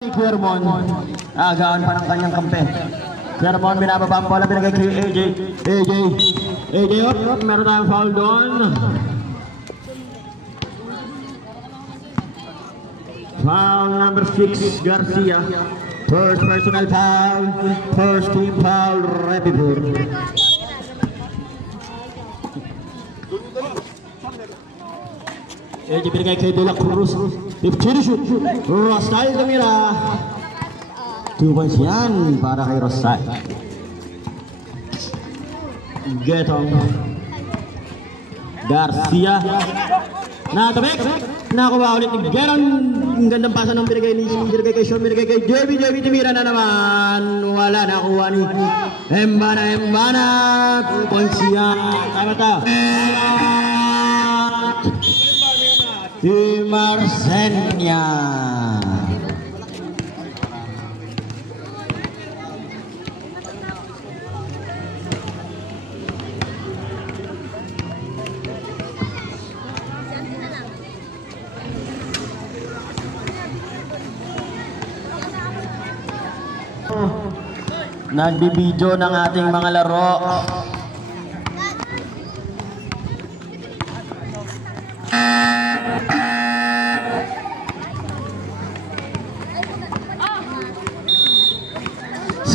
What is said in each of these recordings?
Quermon, agaan pa ng kanyang kampe. Quermon, binababa ang bola, binagay kay AJ, up, meron tayong foul doon. Foul number 6, Garcia. First personal foul, first team foul, Repipur. AJ binagay kay De La Cruz. 15 shoot. Rosal tumira. 2 points yan para kay Rosal. Getong Garcia. Natabik. Nakuha ulit ni Getong. Ang gandang pasa ng binigay ni Sean. Binigay kay JB tumira na naman. Wala nakuha ni Embana. 2 points yan. Tama ta. Si Marsenia. Nagbibideo ng ating mga laro.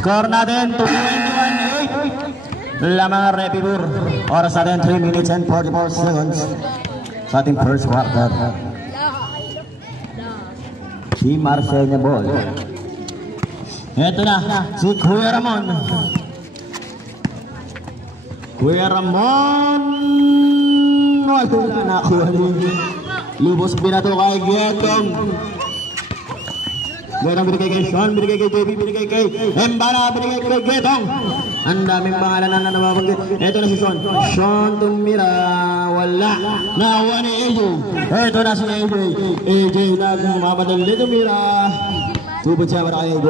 Score natin 21-8 lamang Repipur. Oras natin 3 minutes and 44 seconds sa ating first quarter. Si Marcenia ball. Ito na si Kuya Ramon. Wala nakuha ni Lubos, binato kay Getong. Getong binigay kay Sean, binigay kay JB, binigay kay Embana, binigay kay Getong. Ang daming pangalan na nababanggit. Ito na si Sean. Sean tumira. Wala. Nakuha ni AJ. Ito na si AJ nagmamadali tumira. Tubod siya para kay AJ.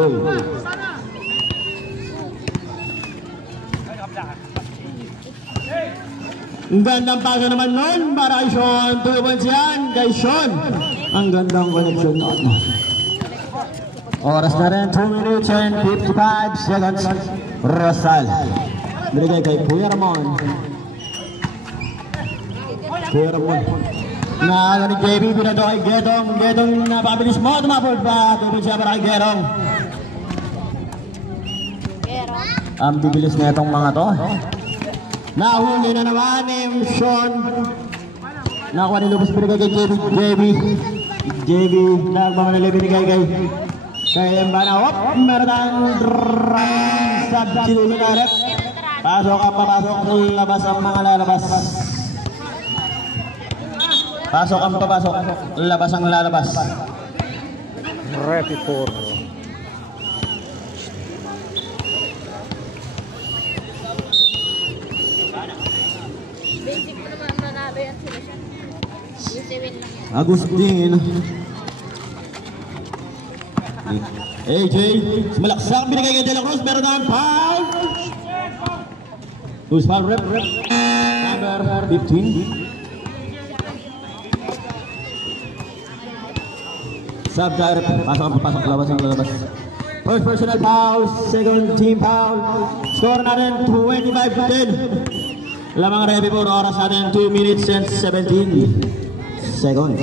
Ang gandang pasa naman nun para kay Sean. 2 points yan kay Sean. Ang gandang connection na ano. Oras na rin 2 minutes and 55 seconds. Rosal binigay kay Kuya Ramon. Naala ni JB, binato kay Getong. Getong napabilis mo, tumapod ba? 2 points siya para kay Getong. Ang bibilis na itong mga to. Nahuli na naman ni Sean. Nakuha ni Lubos, binigay kay JB nagmamanali, binigay kay Embana. Meron tayong substitution na ulit. Pasok ang papasok, labas ang mga lalabas. Pasok ang papasok, labas ang lalabas. Repipur. Basic mo naman manalo yan sila siya. Yung 7 lang yan. Agustin. AJ, malaksak binigay kay De La Cruz, meron tayong foul. Who's foul? Rep. Number 15. Sub-direct, pasok, labas. First personal foul, second team foul. Score natin 25-10. Lamang Repipur, oras natin 2 minutes and 17 seconds.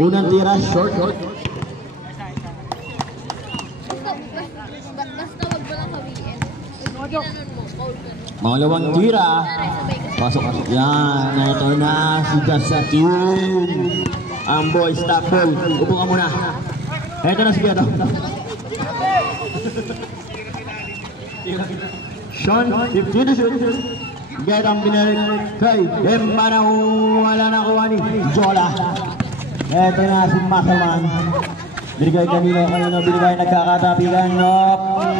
Unang tira, short. Basta wag mo lang sabihin. Ginanon mo, foul ka. Mangalawang tira. Pasok. Yan, ito na si Gasatin. Ang boy, stop ball. Upo ka muna. Ito na si Getong. Sean, 15 to shoot. Getong binalik kay Embana, wala na kuha ni Jola. Ito na si Masaman. Binigay kanina, binigay nagkakatapikan.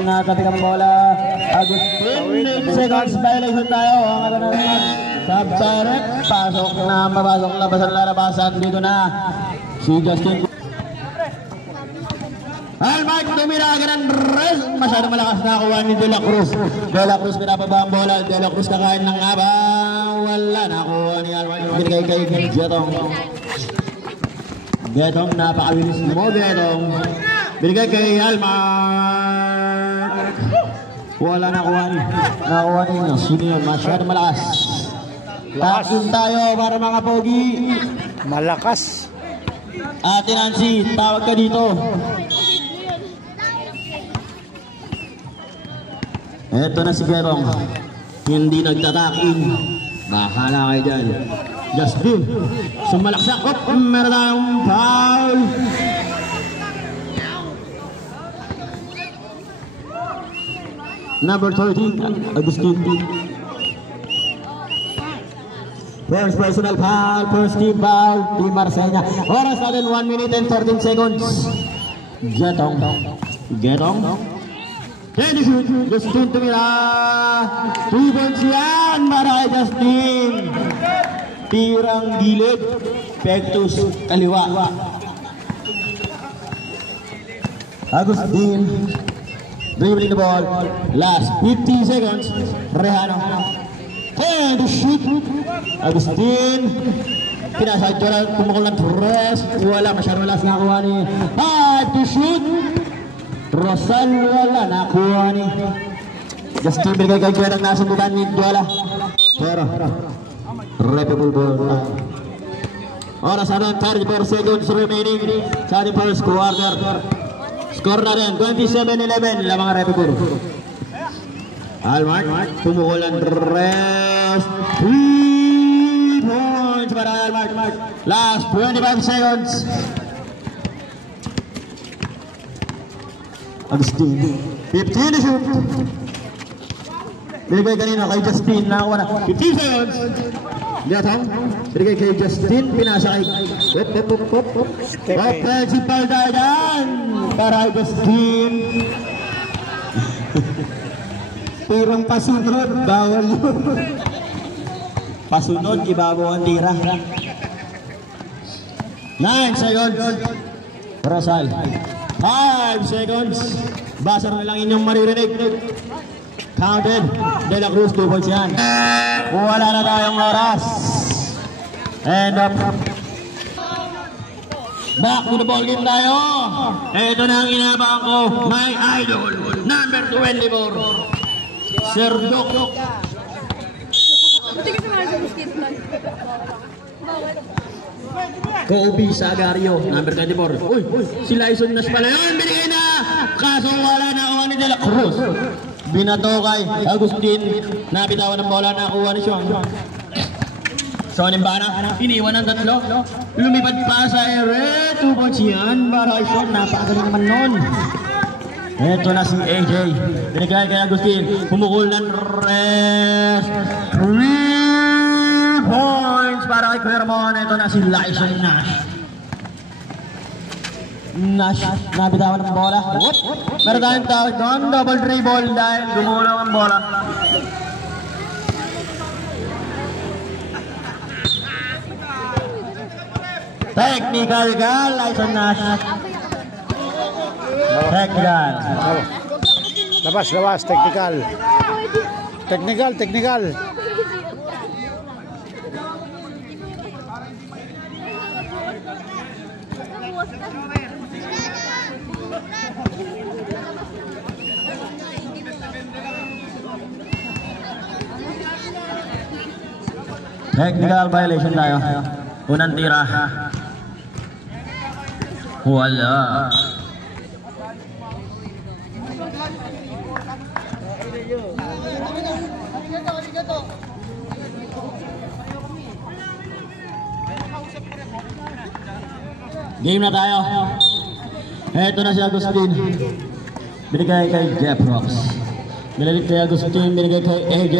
Natapikan ang bola. Agustin, 8 seconds violation tayo. Ang ito na naman. Sub-direct, pasok na, mapasok, labasan, dito na si Justin. Almark tumira agad ng res. Masyado malakas na kuha ni De La Cruz. De La Cruz pinapaba ang bola. De La Cruz kakain ng aba. Wala na kuha ni Almark. Binigay kay Getong. Getong napakawilis mo, Getong. Binigay kay Almar. Wala nakuha ni. Nakuha ni. Sino yun? Masyadong malakas. Takin tayo para mga pogi. Malakas. Ate Nancy, tawag ka dito. Eto na si Gerong. Hindi nagtatakin. Bahala kayo dyan. Justin, sumalaksak. Meron tayong foul. Number 13, Agustin. First personal foul, first team foul, Team Marseña. Oras natin 1 minute and 14 seconds. Getong. Can you shoot? Justin tumira. 2 points yan para kay Justin. Tirang gilid. Pektus kaliwa. Agustin. Dribbling the ball. Last 50 seconds. Rehano. And the shoot. Agustin. Pinasagyaran. Pumakul ng tres. Wala. Masyadong last nakuha ni. 5 to shoot. Rosal wala nakuha ni. Justin binigay kay Gerang nasundutan ni Duala. Pero reputable ball. Oras na 34 seconds remaining sa ating first quarter. Score na rin 27-11 lamang reputable. Almar pumukul ng rest. 3 points para Almar. Last 25 seconds. Agustin 15 to shoot. Binigay kanina kay Justin. Nakakuha na 15 seconds. Gatong binigay kay Justin. Pinasa kay offensive foul tayo dyan para kay Justin. Tirang pasunod. Bawal yun. Pasunod, ibabaw ang tira. 9 seconds. Rosal 5 seconds. Basa na lang inyong maririnig. Counted. De La Cruz 2 points yan. Wala na tayong oras. End up. Back to the ball game tayo. Ito na ang inabangan ko. My idol. Number 24. Sir Doc. Buti ka naman sa basketball. Kobe Sagario, number 24. Uy, si Lyson Nash pala yun. Binigay na. Kaso wala na kuha ni De La Cruz. Binato kay Agustin. Napitawan ng bola na kuha ni Sean. Sean Imbana. Iniwan ng tatlo. Lumipad pa sa ere. 2 points yan. Para kay Sean. Napakagaling naman nun. Ito na si AJ. Binigay kay Agustin. Pumukul ng rest. 3 points para kay Clermont. Ito na si Lyson Nash. Nash, nabitawan ng bola. Meron tayong tawag doon. Double dribble dahil gumulaw ang bola. Technical gal, Lyson Nash. Technical. Labas, technical. Technical. Technical violation tayo. Unang tira. Wala. Game na tayo. Eto na si Agustin. Binigay kay Jeff Rocks. Binigay kay Agustin. Binigay kay AJ.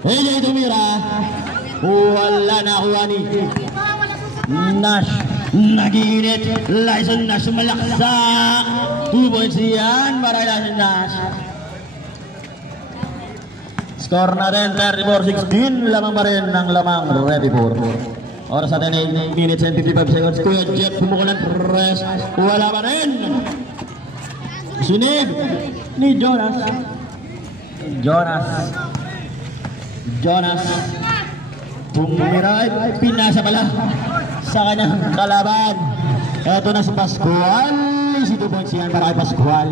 AJ tumira. Wala na kuha ni Nash. Nag-iinit. Lyson Nash malaksak. 2 points yan para Lyson Nash. Score na rin 34-16. Lamang pa rin ng lamang ready for. Oras natin 8 minutes and 55 seconds. Kuya Jeff pumukul ng press. Wala pa rin. Sunib ni Jonas. Tumira ay pinasa pala sa kanyang kalaban. Eto na si Pascual. Easy 2 points yan para kay Pascual.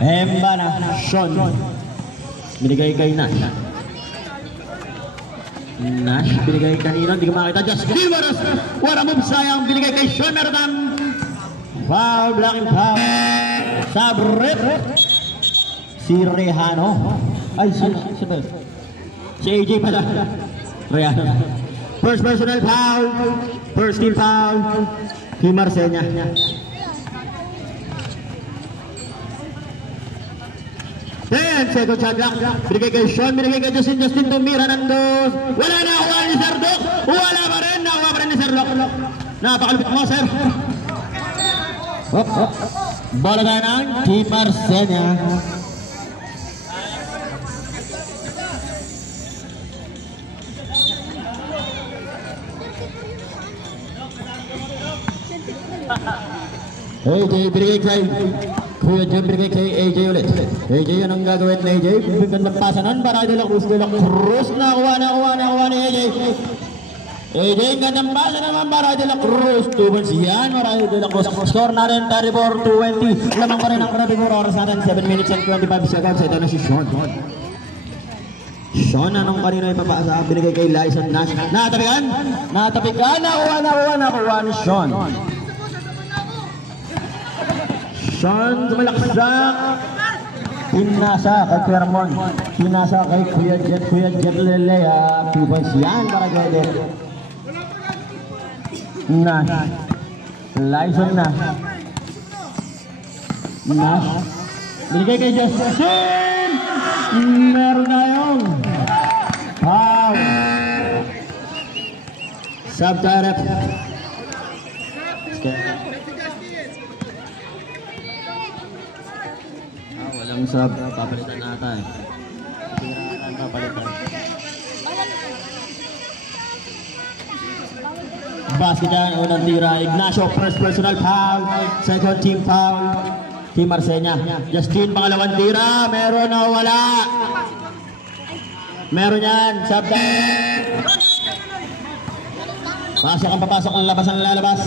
Emba na, Sean. Binigay kay Nash. Nash, binigay kanina, hindi ko makita. Justin, what a move, sayang. Binigay kay Sean, meron ng foul, blocking foul. Sabrip. Si Rehano. Ay, si AJ pala. Rehano. First personal foul. First team foul. Si Marcenia. Then, second shot block. Binigay kay Sean, binigay kay Justin. Justin tumira ng dos. Wala na ako ni Sir Doc. Wala pa rin. Nakuha pa rin ni Sir Doc. Napakalupit mo, Sir. Bola tayo ng Team Marcenia. AJ, binigay kay Kuya Jim, binigay kay AJ ulit. AJ, yan ang gagawin na AJ. Gandang pasanan para De La Cruz. De La Cruz, nakuha ni AJ. AJ, gandang pasan naman para De La Cruz. 2 points yan para De La Cruz. Score na rin 34-20. Lamang pa rin ang 34 oras natin. 7 minutes and 25 seconds. Ito na si Sean. Sean, anong kanina ipapasa? Binigay kay Lyson Nash. Natapikan. Nakuha ni Sean. Sean, tumalaksak. Pinasa kay Clermont. Pinasa kay Kuya Jet Lelea. 2 points yan para kay Jet. Nash. Lyson Nash. Binigay kay Justin. Meron tayong foul. Sub-tarep. Walang sub. Papalitan nata eh. Tingnan papalitan. Basket yan. Unang tira. Ignacio, first personal foul. Second team foul. Team Marcenia. Justin, pangalawang tira. Meron o wala? Meron yan. Sub-tarep. Pasok ang papasok, ang labas ang lalabas.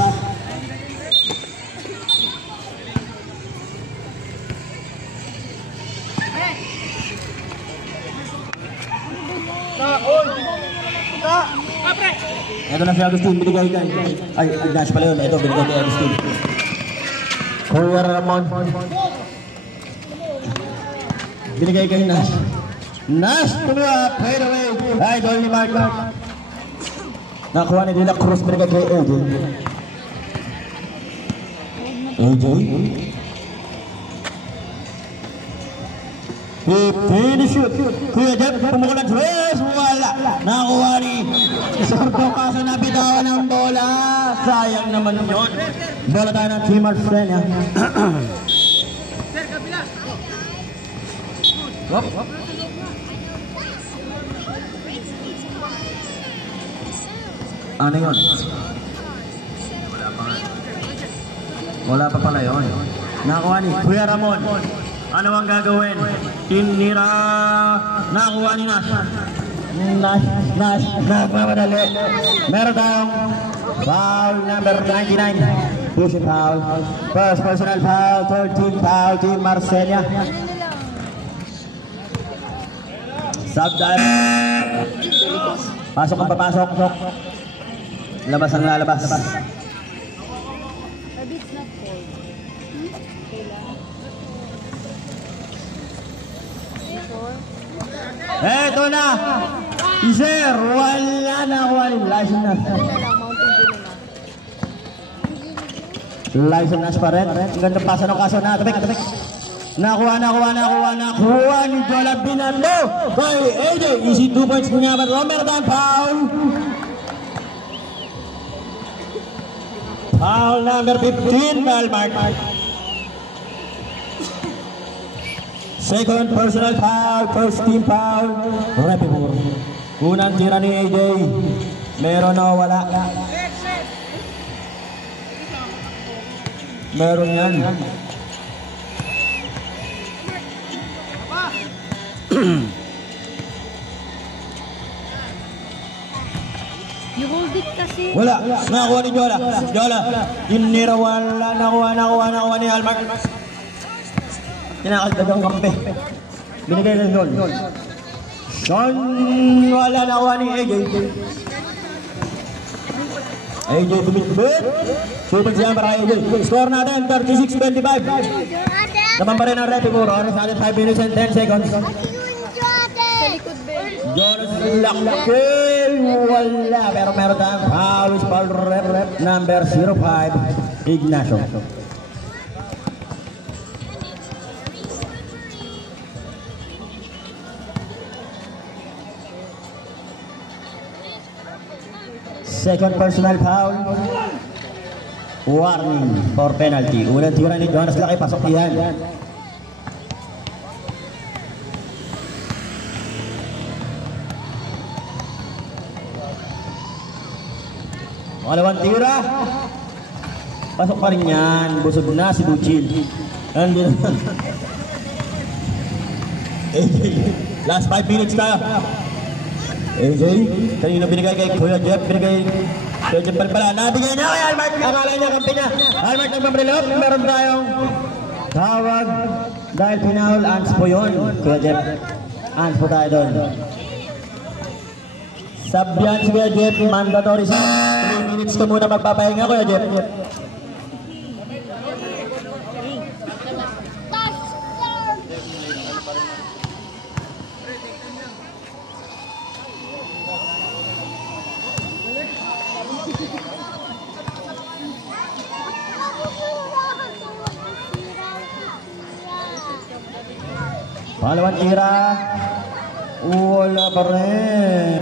Ito na si Agustin, binigay kay Nash pala yun. Ito, binigay kay Agustin. Kuya Ramon. Binigay kay Nash. Nash, tumula, fade away. Ay, doon ni Mark. Nakuha ni De La Cruz, binigay kay AJ. AJ. Finish shoot. Kuya Jeff, pumukulan tres. Wala. Nakuha ni Sordo kaso nabitawan ng bola. Sayang naman yun. Bola tayo ng Team Marcenia. Sir, kabila. Ano yun? Wala pa pala yun. Nakuha ni Kuya Ramon. Ano ang gagawin? Tinira. Nakuha ni Nash. Nash. Nagmamadali. Meron tayong foul number 99. Pushing foul. First personal foul. Third team foul. Team Marcenia. Sub-dive. Pasok ang papasok. Labas ang lalabas. Maybe it's not cold. Eto na! Sir, wala na kuha. Lyson Nash. Lyson Nash pa rin. Ang gandang pasa ng kaso na. Tabik. Nakuha ni Jola Binando. Kay AJ. Easy 2 points niya. But Romer Dan foul. Foul number 15. Foul mark. Second personal foul, first team foul. Repibur. Unang tira ni AJ. Meron o wala? Meron yan. You hold it kasi. Wala. Nakuha ni Jola. Jola. Tinira wala. Nakuha ni Almark. Kinakagdag ang kampe. Binigay ng Sean. Sean. Wala. Nakuha ni AJ. AJ tumikbit. Shooting siya para AJ. Score natin 36-25. Naman pa rin ang ready mo. Oras natin 5 minutes and 10 seconds. Sa likod, Ben. Jonas Lakil. Wala. Pero meron tayong foul. Foul rep number 05. Ignacio. Second personal foul. Warning for penalty. Unang tira ni Jonas Lakil. Pasok yan. Pangalawang tira. Pasok pa rin yan. Busog na si Duchil. Andun. AJ. Last 5 minutes tayo. AJ. Kanina binigay kay Kuya Jeff. Binigay Kuya Jeff pala. Nabigay niya kay Almark. Akala niya kampi niya. Almark nagpaprilop. Meron tayong tawag. Dahil pinahol. Ans po yun. Kuya Jeff. Ans po tayo doon. Sabyan si Kuya Jeff. Mandatory sa 3 minutes ka muna magpapahinga, Kuya Jeff. Pangalawang tira. Wala pa rin.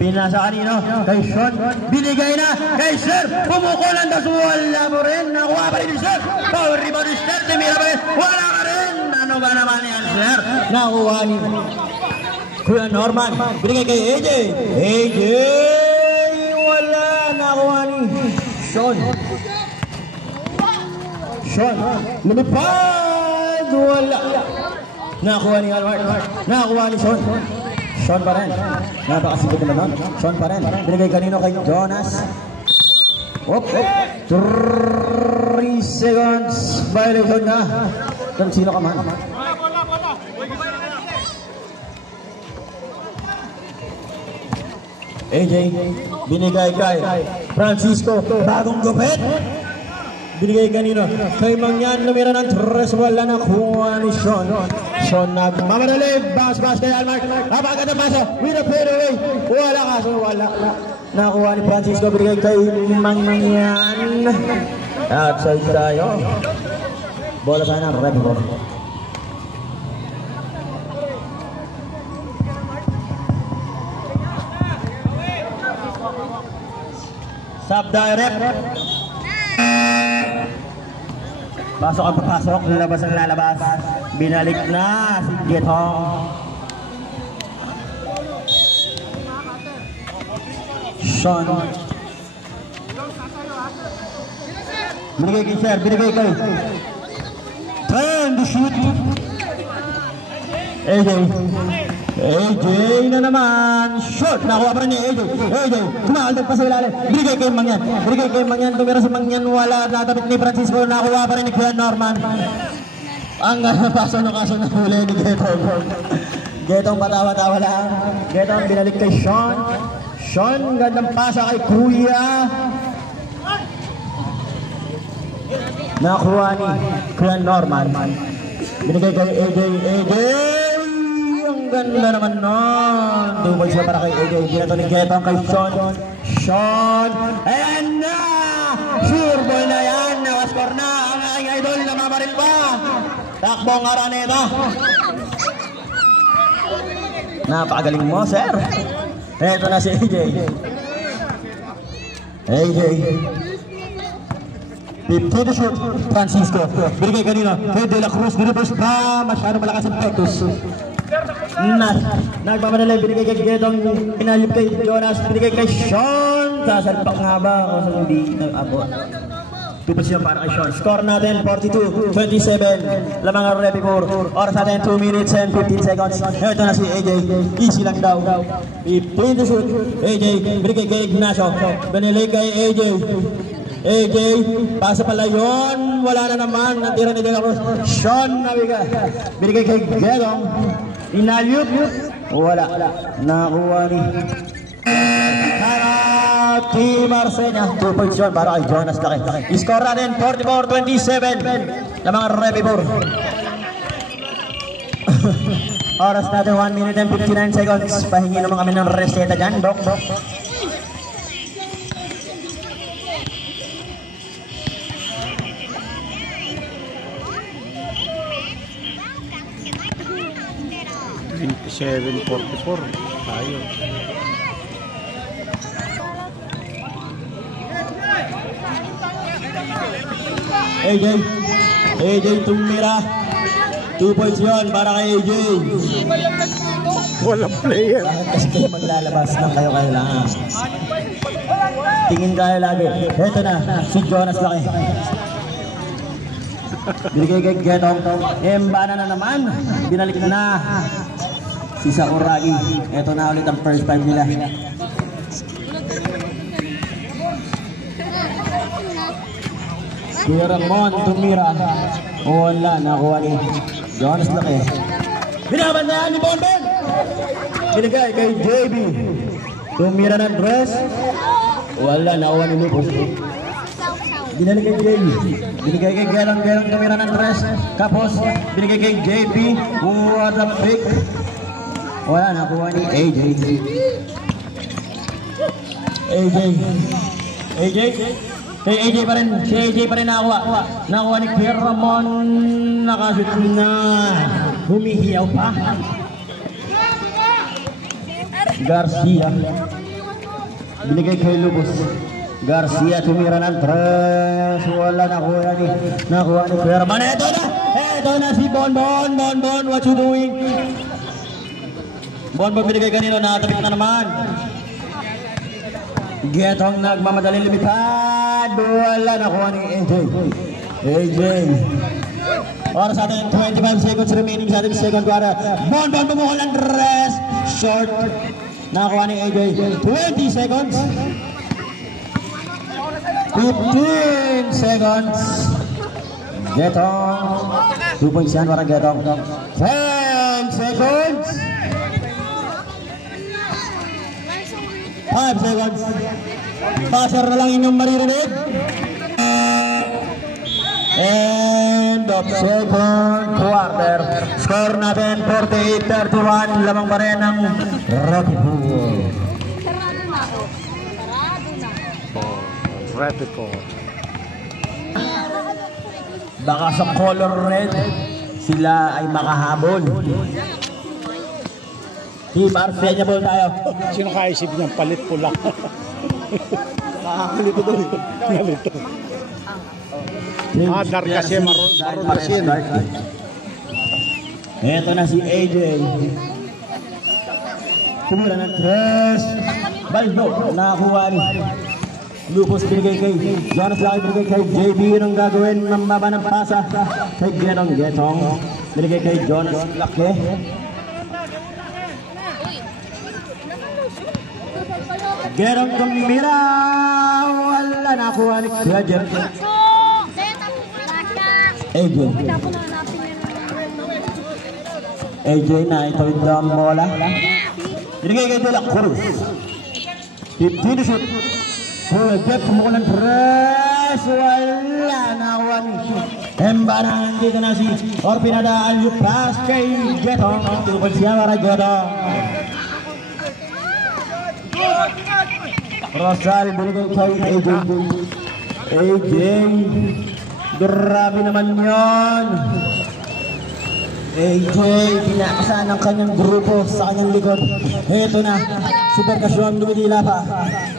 Pinasa kanino? Kay Sean. Binigay na kay Sir. Pumukulan tas wala mo rin. Nakuha pa rin ni Sir. Power rebound ni Sir. Timira pa rin. Wala ka rin. Ano ba naman yan, Sir? Nakuha ni Kuya Norman. Binigay kay AJ. AJ. Wala. Nakuha ni Sean. Sean. Lumipad. Wala. Nakuha ni Almark. Nakuha ni Sean. Sean pa rin. Napakasigit naman nun. Sean pa rin. Binigay kanino kay Jonas. Whoop. 3 seconds. Violation na. Kung sino ka man. AJ. Binigay kay Francisco. Bagong gupit. Binigay kanino? Kay Mangyan, lumira ng 3, wala na kuha ni Sean. Sean nagmamadali, bas kay Almark. Napaganda paso, with a fade away. Wala kaso, wala. Nakuha ni Francisco, binigay kay Mangyan. Outside tayo. Bola tayo ng red ball. Sub-direct. Pasok ang papasok, lalabas ang lalabas. Binalik na si Getong. Sean. Binigay kay Sir, binigay kay Turn to shoot. AJ. AJ na naman. Shot. Nakuha pa rin ni AJ. AJ. Kumakaldag pa sa ilalim. Binigay kay Mangyan. Binigay kay Mangyan. Tumira si Mangyan. Wala. Natapit ni Francisco. Nakuha pa rin ni Kuya Norman. Ang paso ng kaso na huli ni Getong. Getong patawa-tawa lang. Getong binalik kay Sean. Sean. Gandang pasa kay Kuya. Nakuha ni Kuya Norman. Binigay kay AJ. AJ. Ang ganda naman nun. Double siya para kay AJ. Ginato ni Getong kay Sean. Sean. Ayan na! Sure ball na yan. Nakaskor na. Ang aking idol na mamaril pa. Takbong Araneta. Napakagaling mo, sir. Eto na si AJ. AJ. 50 to shoot. Francisco. Binigay kanina. Kay De La Cruz. Binibus pa. Masyado malakas ang Pectus. Nagmamadali. Binigay kay Getong. Pinayip kay Jonas. Binigay kay Sean. Sasalpak nga ba o sa hindi nag-abot? Tupos siya para kay Sean. Score natin 42-27. Lamang ang ready for. Oras natin 2 minutes and 15 seconds. Ito na si AJ. Easy lang daw. 15 to shoot. AJ. Binigay kay Ignacio. Binigay kay AJ. AJ. Pasa pala yun. Wala na naman. Natira ni Diego Cruz. Sean nabiga. Binigay kay Gedong. Inalyup. Wala. Nakuha ni Team Arsenia. 2 points yun para kay Jonas Laki. Score natin 44-27. Na mga Rebibor. Oras natin 1 minute and 59 seconds. Pahingi naman kami ng reseta dyan, Dok. Tayo. AJ tumira. 2 points yun para kay AJ. Walang player. Bakit kasi kayo maglalabas ng kayo kailangan? Tingin kayo lagi. Ito na, si Jonas Laki. Binigay kay Getong. Embana na naman. Binalik na si Sakuragi. Ito na ulit ang first time nila. Kuya Ramon tumira. Wala, nakuha ni Jonas Laki. Binabandaan ni Bonbon. Binigay kay JB. Tumira ng dress. Wala, nakuha ni Lupos. Binalik kay JB. Binigay kay Gerang tumira ng dress. Kapos. Binigay kay JB. What a pick. Wala, nakuha ni AJ. Kay AJ pa rin. Si AJ pa rin nakakuha. Nakuha ni Kuya Ramon. Nakashoot na. Humihiyaw pa. Garcia. Binigay kay Lubos. Garcia tumira ng tres. Wala, nakuha ni Kuya Ramon. Ito na si Bonbon. Bonbon, what you doing? Bonbon binigay kanino. Nakatapit na naman. Getong nagmamadali lumipad. Wala, nakuha ni AJ. Oras sa atin 25 seconds remaining sa ating second quarter. Bonbon bumuhol ng dress. Short. Nakuha ni AJ. 20 seconds. 15 seconds. Getong. 2 points yan para Getong. 10 seconds. 5 seconds. Passer na lang inyong maririnig. End of second quarter. Score natin 48-31. Lamang pa rin ang Rocky Pool. Repicor. Baka sa color red sila ay makahabol. Team Arsenia ball tayo. Sino kaisip niyang palit pula? Nakakalito doon. Nalito. Dark kasi, maroon kasi yun. Ito na si AJ. Tumula ng tres. Baldo, nakakuha ni Lupos, binigay kay Jonas Laki, binigay kay JB. Yun ang gagawin ng baba ng pasa kay Getong. Binigay kay Jonas Laki. Gerong tumira. Wala, nakuha ni Kuya AJ na ito yung drum bola. Binigay kay De La Cruz. 15 to shoot. Kuya Jeff kumukha ng press. Wala, nakuha ni Embanan. Dito na si Orpinada Alyu pass kay Getong. Tupad siya para Getong. Rosal binigay kay AJ. Grabe naman yon. AJ pinakasan ang kanyang grupo sa kanyang likod. Ito na, Super Casyon lumidila pa.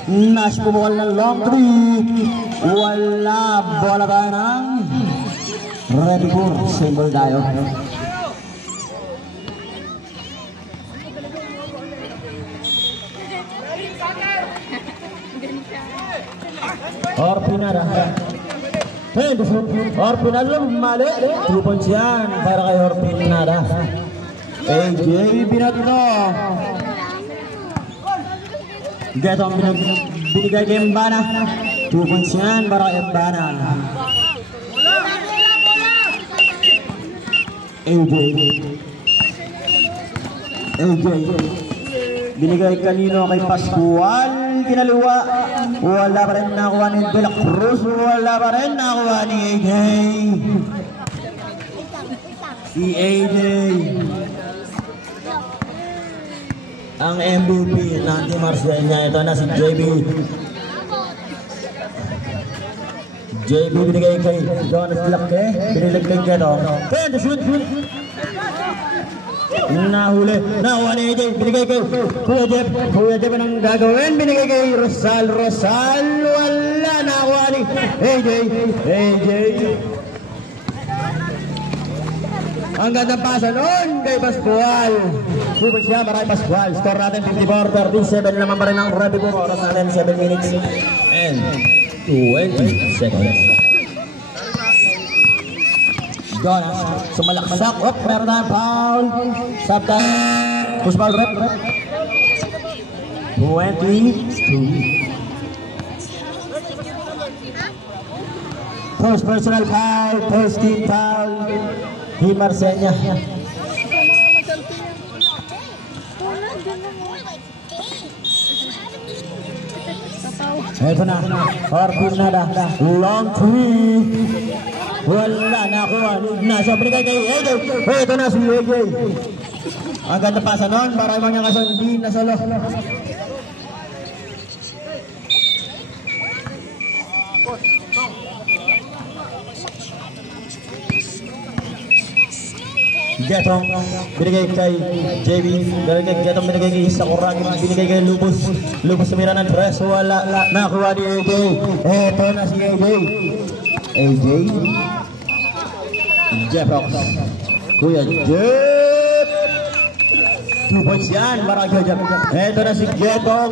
Nash bumukal ng long three. Wala, bola tayo ng Red Bull. Symbol tayo. Orpinada. Orpinada mali. 2 points yan para kay Orpinada. AJ Binatno. Getong binigay kay Mbana. 2 points yan para kay Mbana. AJ binigay kanino kay Pascual, kinaliwa, wala pa rin nakuha ni De La Cruz, wala pa rin nakuha ni AJ. Si AJ ang MVP ng Team Marcenia. Ito na si JB. JB binigay kay Jonas Lacke, binigay kay Geto. Pwede shoot. Nahuli, nakuha ni AJ, binigay kay Kuya Jeff ang gagawin, binigay kay Rosal, wala, nakuha ni AJ. Ang gandang pasa noon kay Pascual. Subot siya para kay Pascual. Score natin 54-37 naman pa rin ang Rabi Book. Oras natin 7 minutes and 20 seconds. Jonas, sumalaksak. Meron na foul. Sabta. Push ball rep. 22. First personal foul. First team foul. Team Marcenia. Ito na. Orpinada. Long three. Wala nakuha. Nasa binigay kay AJ. Ito na si AJ. Ang ganda pasa noon. Maraming niyang kasandi na solo. Getong binigay kay JB. Getong binigay kay Sakuragi. Binigay kay Lubos sumira ng dress. Wala nakuha ni AJ. Ito na si AJ. Jepox. Kuya Jep. 2 points yan. Marami Jep. Ito na si Getong.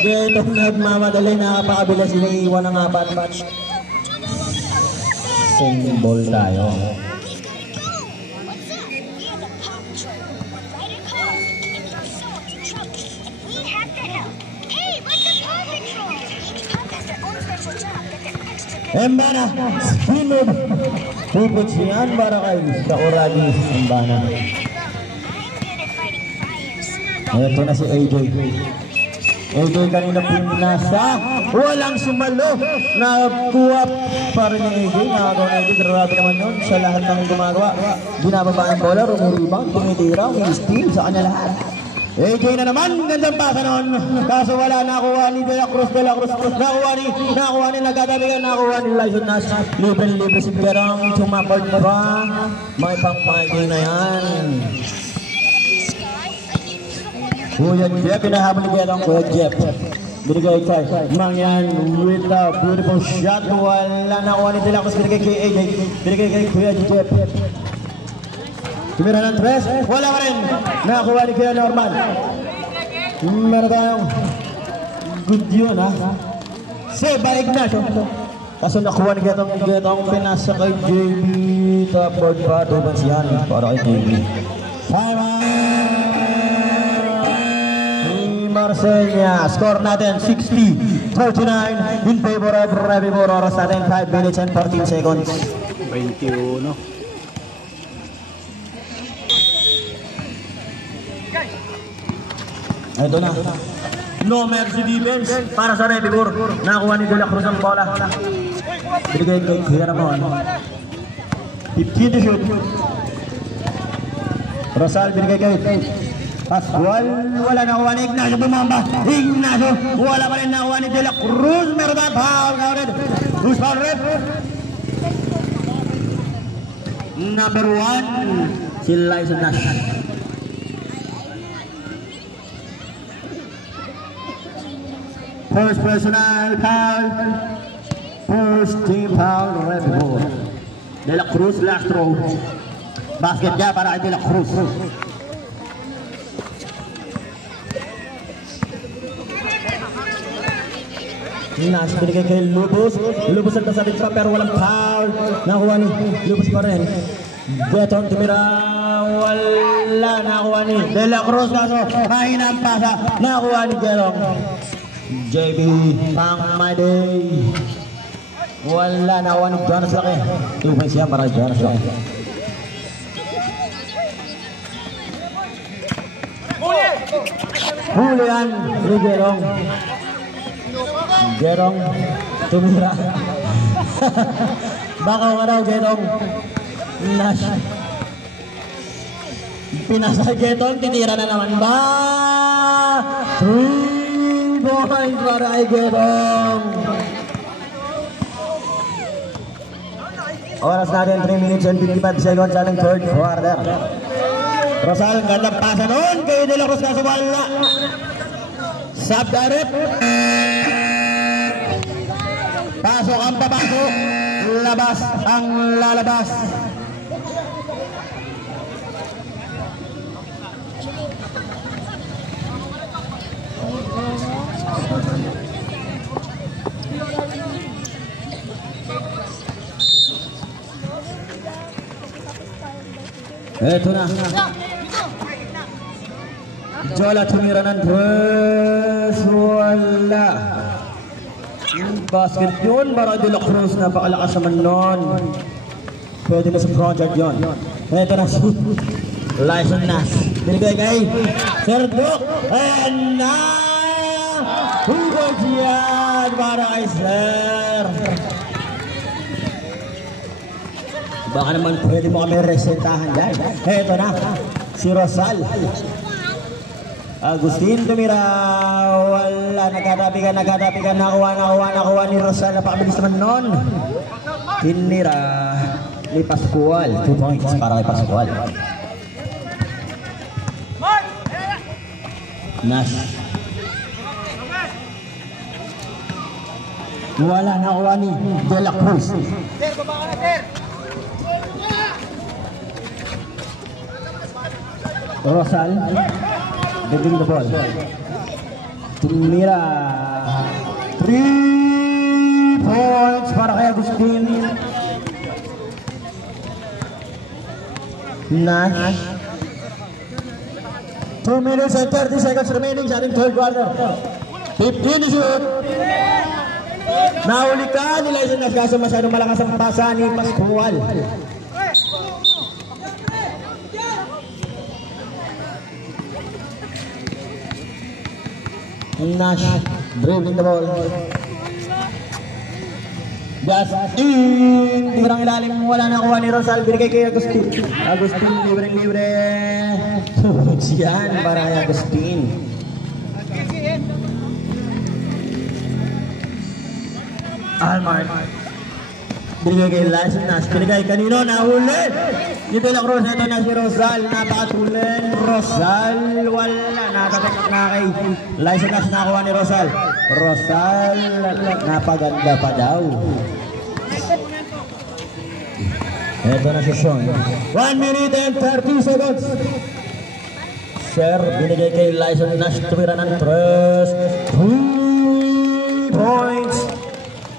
Getong nagmamadali. Nakapakabila sila iwan ng apat. Same ball tayo. Mbana, Spinod. Pupot siyan para kay Sakuragi. Mbana. Ito na si AJ. AJ kanina pinasa. Walang sumalo. Nakuha pa rin ni AJ. Nakagawa na AJ. Grabe naman yun sa lahat ng gumagawa. Ginababa ang bola, rumuribang, tumitira, steal sa kanya lahat. AJ na naman, gandang pasa noon. Kaso wala nakuha ni De La Cruz. Nakuha ni nagkatabigan, nakuha ni Lyson Nash. Libre si Gerong, tumakot na ba? May pang-fighting na yan. Kuya Jeff, pinahabol ni Gerong. Kuya Jeff, binigay kay Mangyan with a beautiful shot. Wala nakuha ni De La Cruz, binigay kay AJ. Binigay kay Kuya Jeff. Tumira ng tres, wala ka rin. Nakakuha ni Kuya Norman. Meron tayong good yun ha. Balik na siya. Kaso nakuha ni Getong pinasa kay JB. Tapos pa, tubang siyan para kay JB. Time out! Marcenia, score natin 60-39 in favor of Revibor. Oras natin 5 minutes and 14 seconds. 21. Ito na. No mercy defense para sa Revibor. Nakuha ni De La Cruz ang bola. Binigay kay Kuya Ramon. 15 to shoot. Rosal binigay kay Pascual. Wala nakuha ni Ignacio. Bumamba. Ignacio. Wala pa rin nakuha ni De La Cruz. Meron na foul. Who's foul rep? Number 1. Si Lyson Nash. First personal foul. First team foul. Revibor. De La Cruz last throw. Basket niya para kay De La Cruz. Nash binigay kay Lubos. Lubos ang kasalit pa pero walang foul. Nakuha ni Lubos pa rin. Getong tumira. Wala. Nakuha ni De La Cruz kaso mahina ang pasa. Nakuha ni Getong. JB Pangmaday. Wala. Nakuha ni Jonas Laki. 2 points yan para Jonas Laki. Hulihan ni Gerong. Gerong tumira. Baka nga daw Gerong. Nash. Pinasa Gerong, titira na naman ba? 3 points para kay Gerong. Oras natin 3 minutes and 55 seconds sa ating third quarter. Rosal, gandang pasa noon kay De La Cruz kaso wala. Sub direct. Pasok ang papasok. Labas ang lalabas. Eto na. Jola tumira ng tres. Wala. Basket yun para De La Cruz. Napakalakas naman nun. Pwede na sa project yun. Eto na si Lyson Nash. Binigay kay Serdo. And na hugot yan para kay Sir. Baka naman pwede mo kami resentahan dyan. Eto na si Rosal. Agustin tumira. Wala. Nagkatapikan. Nakuha ni Rosal. Napakabilis naman nun. Tinira ni Pascual. 2 points para kay Pascual. Nash. Wala. Nakuha ni De La Cruz. Rosal. Getting the ball. Tumira. 3 points para kay Agustin. Nash. 2 minutes and 30 seconds remaining sa ating third quarter. 15 to shoot. Nahuli ka nila isang Nash kaso masyadong malakas ang pasa ni Pascual. Nash dribbling the ball. Justin tirang ilalim, wala na kuha ni Rosal. Binigay kay Agustin. Agustin libre. Yan para kay Agustin. Almart binigay kay Lyson Nash. Binigay kanino, nahuli ni De La Cruz. Ito na si Rosal. Napakatulen Rosal. Wala. Nakatakot na kay Lyson Nash. Nakuha ni Rosal. Rosal. Napaganda pa daw. Ito na si Sean. 1 minute and 30 seconds. Sir, binigay kay Lyson Nash. Tumira ng 3 points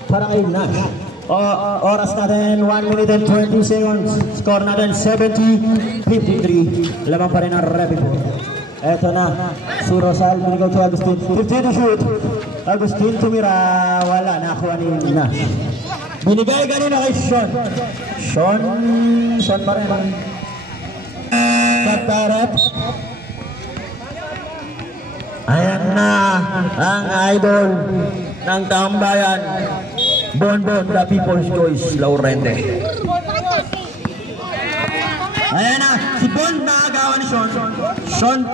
para kay Nash. Oras natin 1 minute and 20 seconds. Score natin 70-53. Lamang pa rin ang rapid ball. Eto na si Rosal. Binigay kay Agustin. 15 to shoot. Agustin tumira. Wala. Nakuha ni Nash. Binigay kanina kay Sean. Sean pa rin. Pagtarap. Ayan na ang idol ng tambayan. Bonbon, the People's Choice, Laurente. Ayan na, si Bon nakagawa ni Sean. Sean,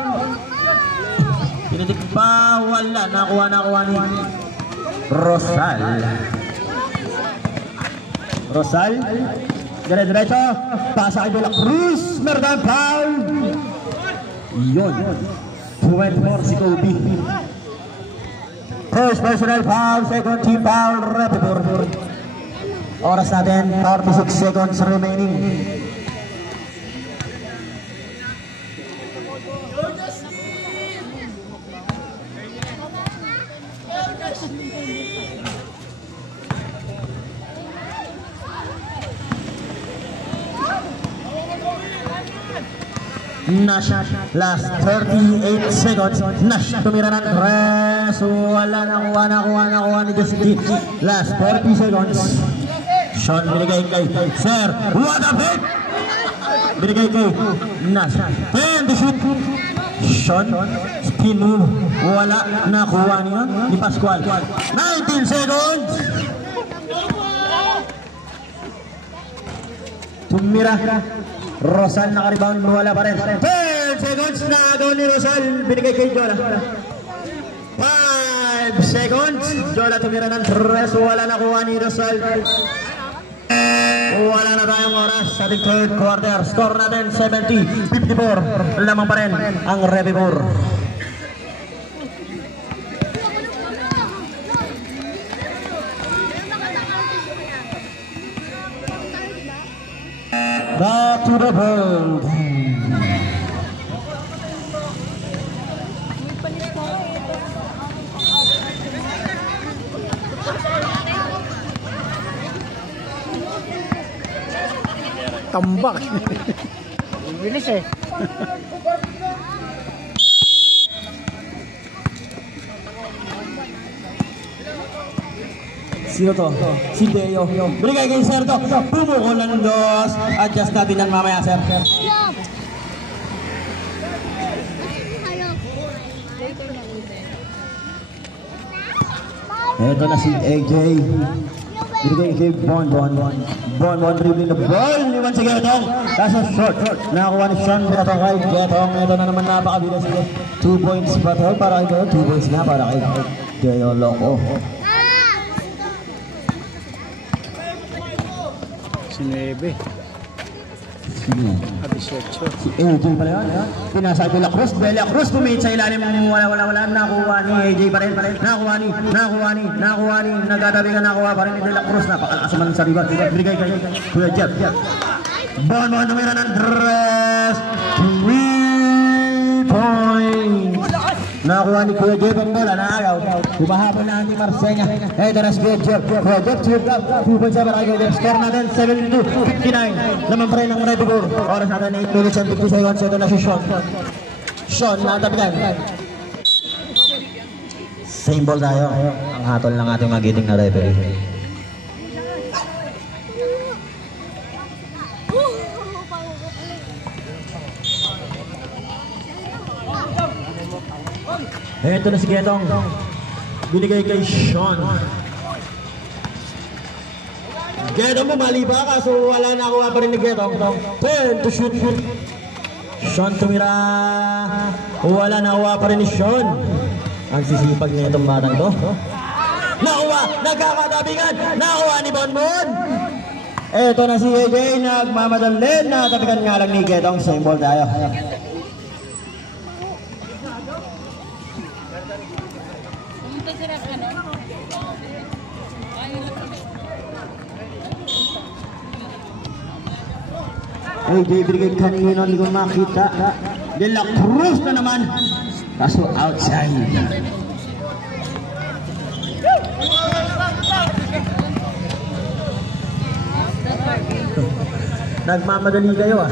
pinitik pa, wala, nakuha ni Rosal. Rosal, dire-diretso, pasa kay De La Cruz, meron tayong foul. Yun, 24 si Kobe. First personal foul, second team foul, rapid. Oras natin, 46 seconds remaining. Nash, last 38 seconds. Nash, tumira ng tres. Wala nakuha ni Jessica. Last 40 seconds. Sean, binigay kay Sir. What a hit! Binigay kay Nash. 10 to shoot. Sean, spin move. Wala nakuha ni Pascual. 19 seconds. Tumira. Rosal nakarebound, wala pa rin. 10 seconds na agaw ni Rosal. Binigay kay Jola. 5 seconds. Jola tumira ng 3. Wala nakuha ni Rosal. Wala na tayong oras sa third quarter. Score natin 70-54. Lamang pa rin ang Revipur. Back to the world. Tambak. Bilis eh. Sino to? Si Deo. Binigay kay Sir to. Bumukol ng dos. Adjust natin yan mamaya, Sir. Ito na si AJ. Binigay kay Bon dribbling the ball. Liwan si Getong. That's a short. Nakakuha ni Sean. Pinatong kay Getong. Ito na naman napakabilis. 2 points pa to. Para kay Getong. 2 points nga para kay Deo Loco. Si Neve. Sino? At 18. Si AJ pala yun. Pinasa De La Cruz. De La Cruz pumit sa ilalim ng wala. Nakuha ni AJ pa rin. Nakuha ni. Nagkatabi ka nakuha pa rin ni De La Cruz. Napakalakas naman sa riba. Bigay kay Kuya Jeff. Bon tumira ng dress. 3 points. Nakuha ni Kuya Jeff ang bola. Naagaw. Humahabol na ni Marseña. Ito na si Kuya Jeff. Kuya Jeff, 2 points sa Kuya Jeff. Score natin 72-59. Naman pa rin ang Revipur. Oras natin 8 minutes and 50 seconds. Ito na si Sean. Sean, natapigan. Same ball tayo. Ang hatol ng ating magiting na referee. Ito na si Getong. Binigay kay Sean. Getong bumali pa kaso wala na kuha pa rin ni Getong. 10 to shoot. Sean tumira. Wala na kuha pa rin ni Sean. Ang sisipag na itong batang to. Nakuha! Nagkakatabigan! Nakuha ni Bonbon! Ito na si AJ. Nagmamadali. Natabigan nga lang ni Getong. Same ball tayo. AJ binigay kanina, hindi ko makita. De La Cruz na naman. Kaso outside. Nagmamadali kayo ah.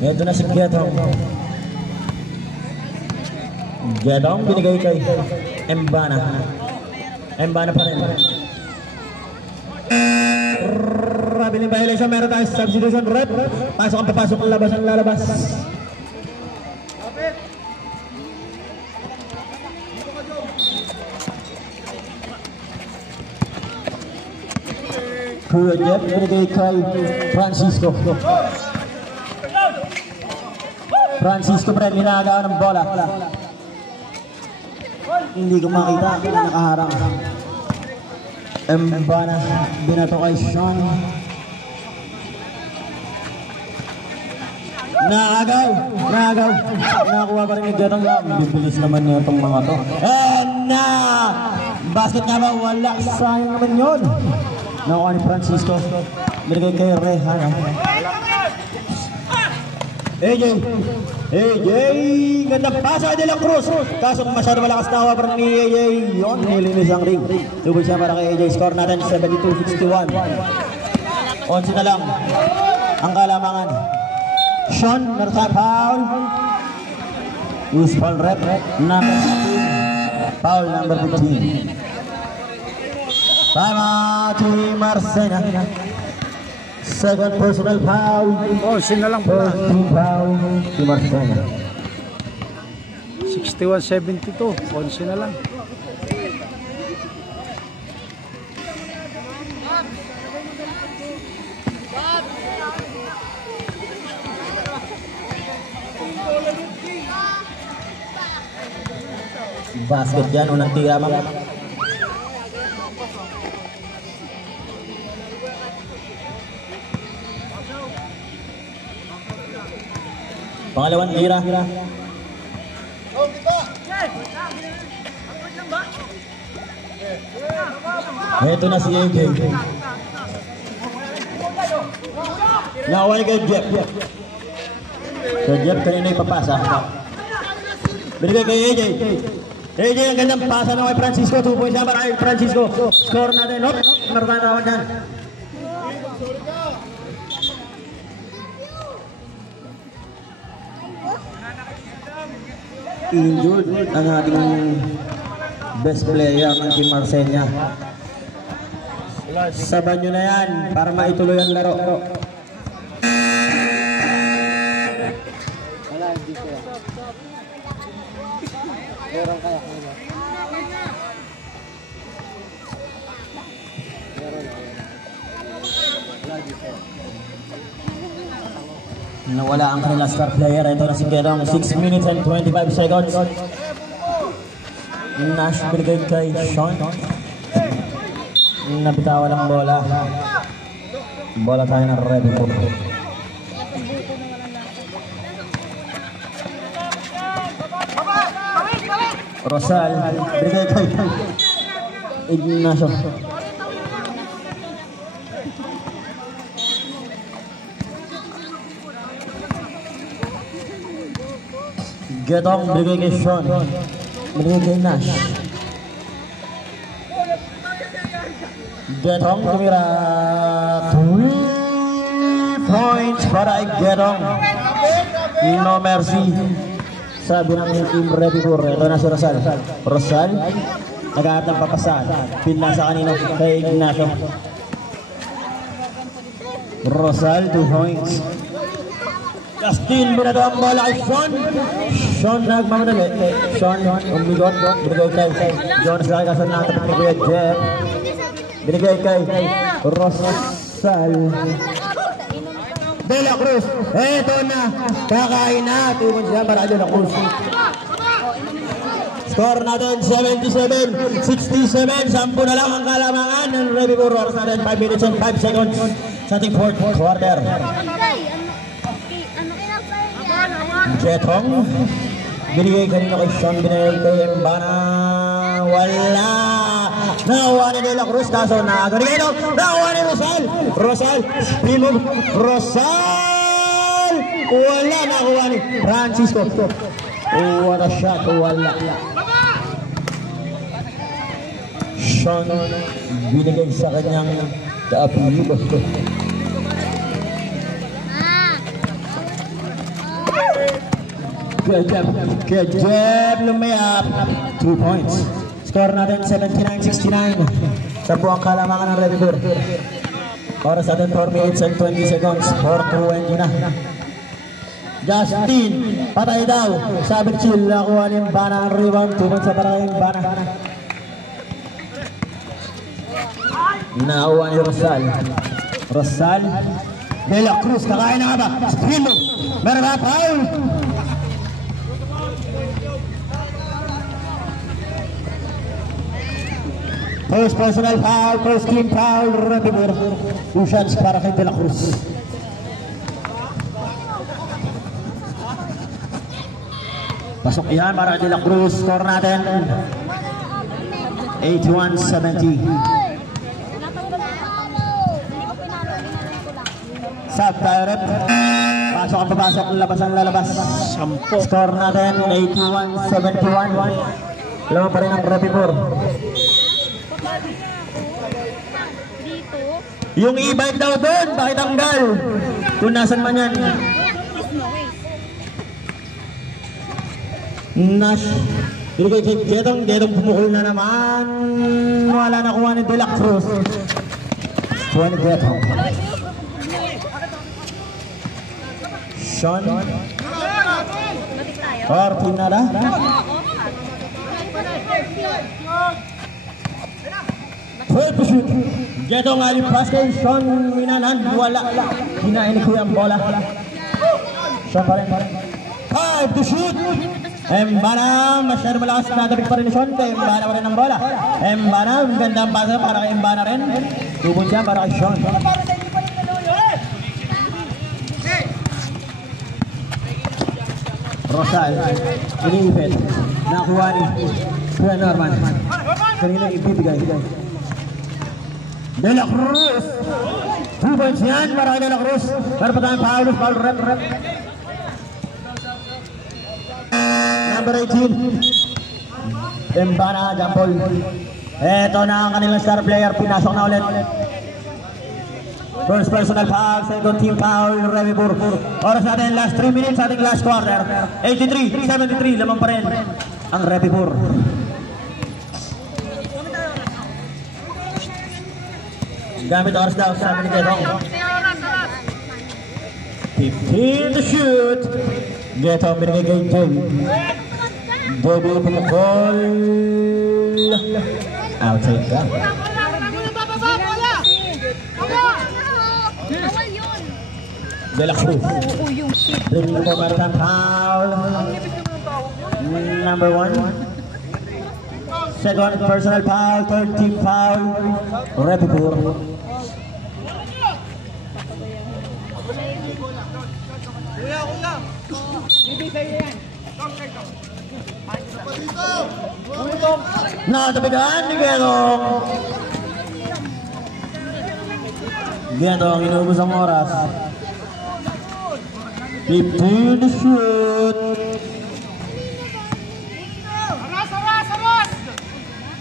Ito na si Getong. Getong binigay kay Embana. Embana pa rin. Rabiling violation, meron tayo substitution rep. Pasok ang papasok, labas ang lalabas. Kuya Jeff, binigay kay Francisco. Francisco pa rin, ninagawa ng bola. Hindi ko makita, nakaharang. Embana, binato kay Sean. Naagaw. Nakakuha pa rin ni Getong lang. Bibilis naman niya itong mga to. And basket nga ba? Wala. Sayang naman yun. Nakuha ni Francisco. Binigay kay Rehan. AJ, gandang pasa kay De La Cruz. Kaso masyado malakas na hawa pa rin ni AJ. Yun, nilinis ang ring. Tubig siya para kay AJ. Score natin 72-61. 11 na lang ang kalamangan. Sean, Narta foul. Use foul rep number 15. Foul number 15. Time out to Marcena. Second personal foul. Oh, sin na lang pala. First team foul to Marcena. 61-72. 11 na lang. Basket yan, unang tira mga. Pangalawang tira. Ito na si AJ. Nawal kay Jeff. Kay Jeff kanina ipapasa. Binigay kay AJ. AJ ang gandang pasa ng kay Francisco. 2 points naman kay Francisco. Score natin. Hop, marutan naman yan. Injured ang ating best player ng Team Marcena. Saban nyo na yan para maituloy ang laro. Wala, hindi ko. Meron kaya. Nawala ang kanilang star player. Ito na si Gerong. 6 minutes and 25 seconds. Nash binigay kay Sean. Nabitawan ang bola. Bola tayo ng red. Rosal binigay kay Ignacio. Getong binigay kay Sean. Binigay kay Nash. Getong tumira 3 points para kay Getong. No mercy. Sabi ng team ready for. Ito na si Rosal. Rosal nag-aat ng papasahan. Pinasa kanino kay Ignacio. Rosal 2 points. Justin binado ang bola kay Sean. Sean nagmamadali. Sean umigot. Binigay kay Jonas Laki kaso natin ni Kuya Jeff. Binigay kay Rosal De La Cruz. Eto na. Kakain na. 2 points na para De La Cruz. Score natin 77-67. 10 na lang ang kalamangan ng Revy Burros natin. 5 minutes and 5 seconds sa ating 4th quarter. Jetong binigay kanina kay Sean, binigay kay Embana, wala. Nakuha ni De La Cruz kaso nakuha ni Rosal spin move, Rosal wala, nakuha ni Francisco. What a shot, wala. Sean binigay sa kanyang kaapiligo. Good job, lumayap. 2 points. Score natin 79-69. Sa buong kalamangan ng Red Bull. Oras natin 4 minutes and 20 seconds. 4-20 na. Justin, patay daw. Sabi ni Chill, nakuha ni Bana ang rebound. 2 points sa para kay Bana. Nakuha ni Rosal. De La Cruz, kakain na nga ba? Spin mo. Meron ba? Foul. First personal foul, first team foul, Rebimur. 2 shots para kay De La Cruz. Pasok yan para De La Cruz. Score natin 81-70. Sub tayo rep. Pasok ang papasok, labas ang lalabas. 10. Score natin 81-71. Lawan pa rin ang Rebimur. Dito. Yung e-bike daw doon, bakit tanggal? Kung nasan man yan. Is no way. Nash. Getong pumukul na naman. Wala na kuha ni De La Cruz. Kuha ni Getong. Sean. Batik tayo. Orpinada. Well to shoot. Getong alipas kay Sean Minanan. Wala. Hinain ko yung bola. Sean pa rin. 5 to shoot. Embana, masyado malakas na tabik pa rin ni Sean. Embana pa rin ang bola. Embana, gandang pasa para kay Embana rin. Tubon siya para kay Sean. Rosal, iniipit. Nakuha ni Kuya Norman. Kanina ibibigay. De La Cruz. 2 points yan para kay De La Cruz. Pero pa tayong foul rep. Number 18. Embana, jump ball. Eto na ang kanilang star player. Pinasok na ulit. First personal foul, second team foul, Revibur. Oras natin, last 3 minutes, ating last quarter. 83-73, lamang pa rin ang Revibur. Gamit oras daw sa amin ni Getong. 15 to shoot. Getong binigay kay Debbie. Debbie pumukol. Outside ka. Bawal yun. De La Cruz. Oo, yung shit. Bringing po Martin foul. Number 1. Second personal foul. Third team foul. Revibur. Natabigan ni Getong. Getong, inubos ang oras. 15 to shoot.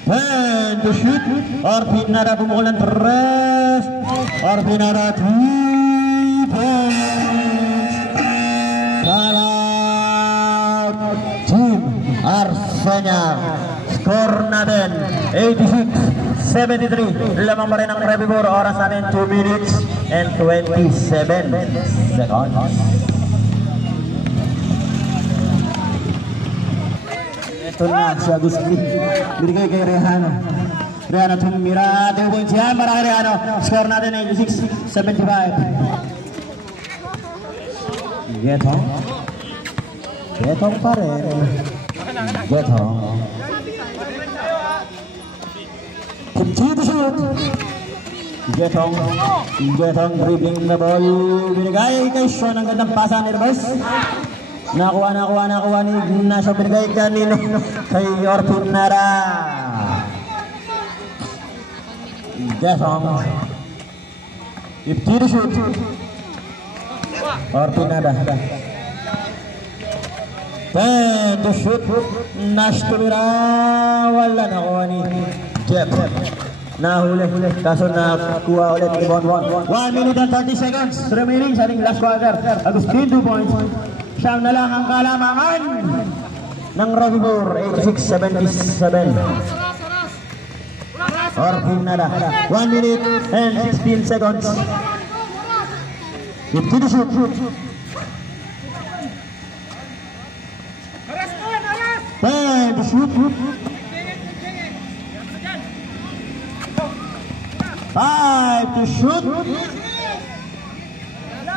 10 to shoot. Orpinada pumukul ng 3. Orpinada 3 points. Salat Team Arsenal. Score natin 86-73. Lamang pa rin ang Revibur. Oras natin 2 minutes and 27 seconds. Ito na si Agustin. Binigay kay Rehano. Rehano tumira. 2 points yan para kay Rehano. Score natin 86-75. Getong. Getong pa rin. Getong. Continue to shoot. Getong dribbling the ball. Binigay kay Sean ang gandang pasa ni Reverse. Nakuha ni Ignacio. Binigay kanino kay Orpinada. Getong 50 to shoot. Orpinada 10 to shoot. Nash tumira. Wala nakuha ni Jeff. Nahuli. Kaso nakuha ulit ni Bonbon. 1 minute and 30 seconds remaining sa ating last quarter. Agustin 2 points. Siyang na lang ang kalamangan ng Revibur. 86-77. Orpinada 1 minute and 16 seconds. 50 to shoot. 10 to shoot. 5 to shoot.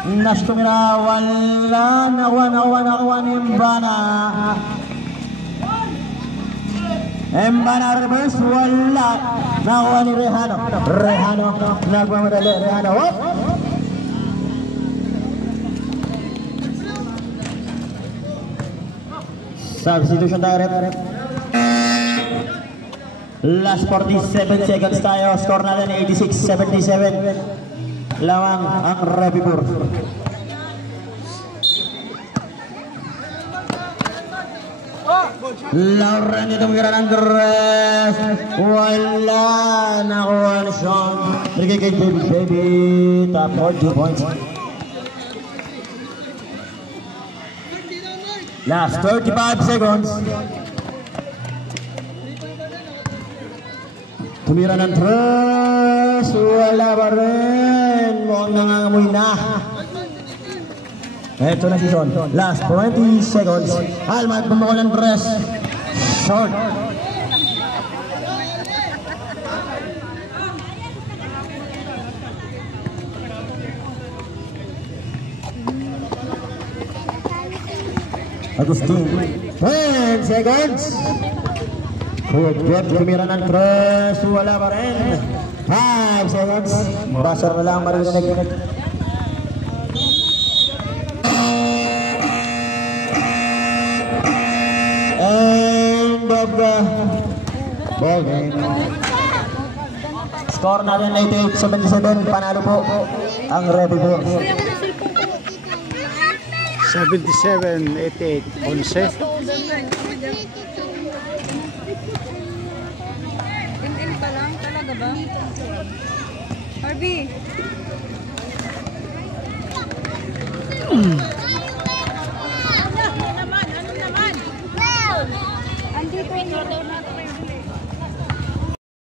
Nash tumira. Wala. Nakuha ni Embana. Embana reverse. Wala. Nakuha ni Rehano. Nagmamadali. Rehano. Substitution tayo, rep. Last 47 seconds tayo. Score natin 86-77. Lamang ang Revibur. Lauren dito mga ng dress. Wala. Nakuha ni Sean. Bigay kay Baby. Top 4, 2 points. Last 35 seconds. Tumira ng tres. Wala pa rin. Mukhang nangangamoy na. Ito na si Son. Last 20 seconds. Almat bumukol ng tres. Short. Agustin. 10 seconds. Kuya tumira ng tres. Wala pa rin. 5 seconds. Basar na lang maririnig. End of the ball game. Score natin 88-77. Panalo po ang Rebel Force. 77, 88, 11. ML pa lang? Talaga ba? Harvey!